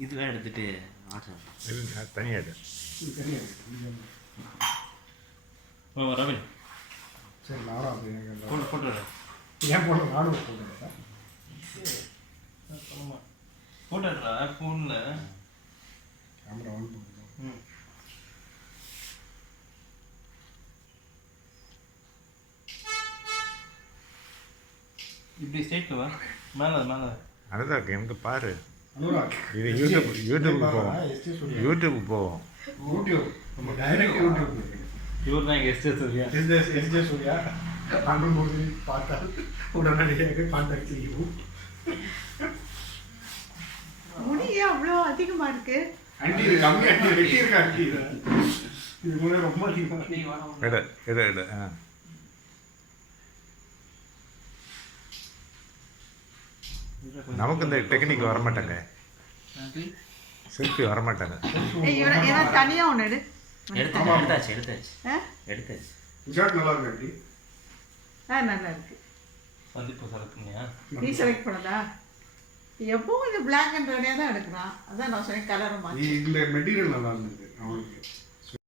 இதெல்லாம் எடுத்துட்டு ஆட்டம் தனியாக ரவி சரி நானும் அப்படி போட்டு ஏன் போட நானும் போட்டுறேன் போட்டுடுறா ஃபோனில் கேமரா ஆன் பண்ணுறோம். இப்படி ஸ்டேட்ல வா மேலே அதுதான் எங்கே பாரு அனுராக் இது யூடியூபுக்கு போவோம் யூடியூபுக்கு போவோம் யூடியூப் நம்ம டைரக்ட் யூடியூப் இவர் தான் எங்கள் எஸ்டே சூர்யா எஸ்ஜே சூர்யா அன்பு மோதி பார்த்தால் உடனடியாக கான்டாக்ட் செய்யவும். முடி ஏன் அவ்வளோ அதிகமா இருக்கு? ஆண்டி இது கம்மி ஆண்டி வெட்டி இருக்கா ஆண்டி இது கூட ரொம்ப அதிகமாக எடு ஆ நமக்கு இந்த டெக்னிக் வரமாட்டாங்க செல்ஃபி வரமாட்டாங்க ஏன்னா தனியா ஒன்று எடு. எடுத்தாச்சு ஷாட் நல்லா இருக்கு ஆண்டி. நல்லா இருக்கு. சந்திப்பு செலக்ட்னியா நீ செலக்ட் பண்ணதா? எப்பவும் இது பிளாக் அண்ட் ரெடியாக தான் எடுக்கிறான். அதான் நான் சொன்னேன் கலரும் மாற்றி. இந்த மெட்டீரியல் நல்லா இருந்தது அவனுக்கு.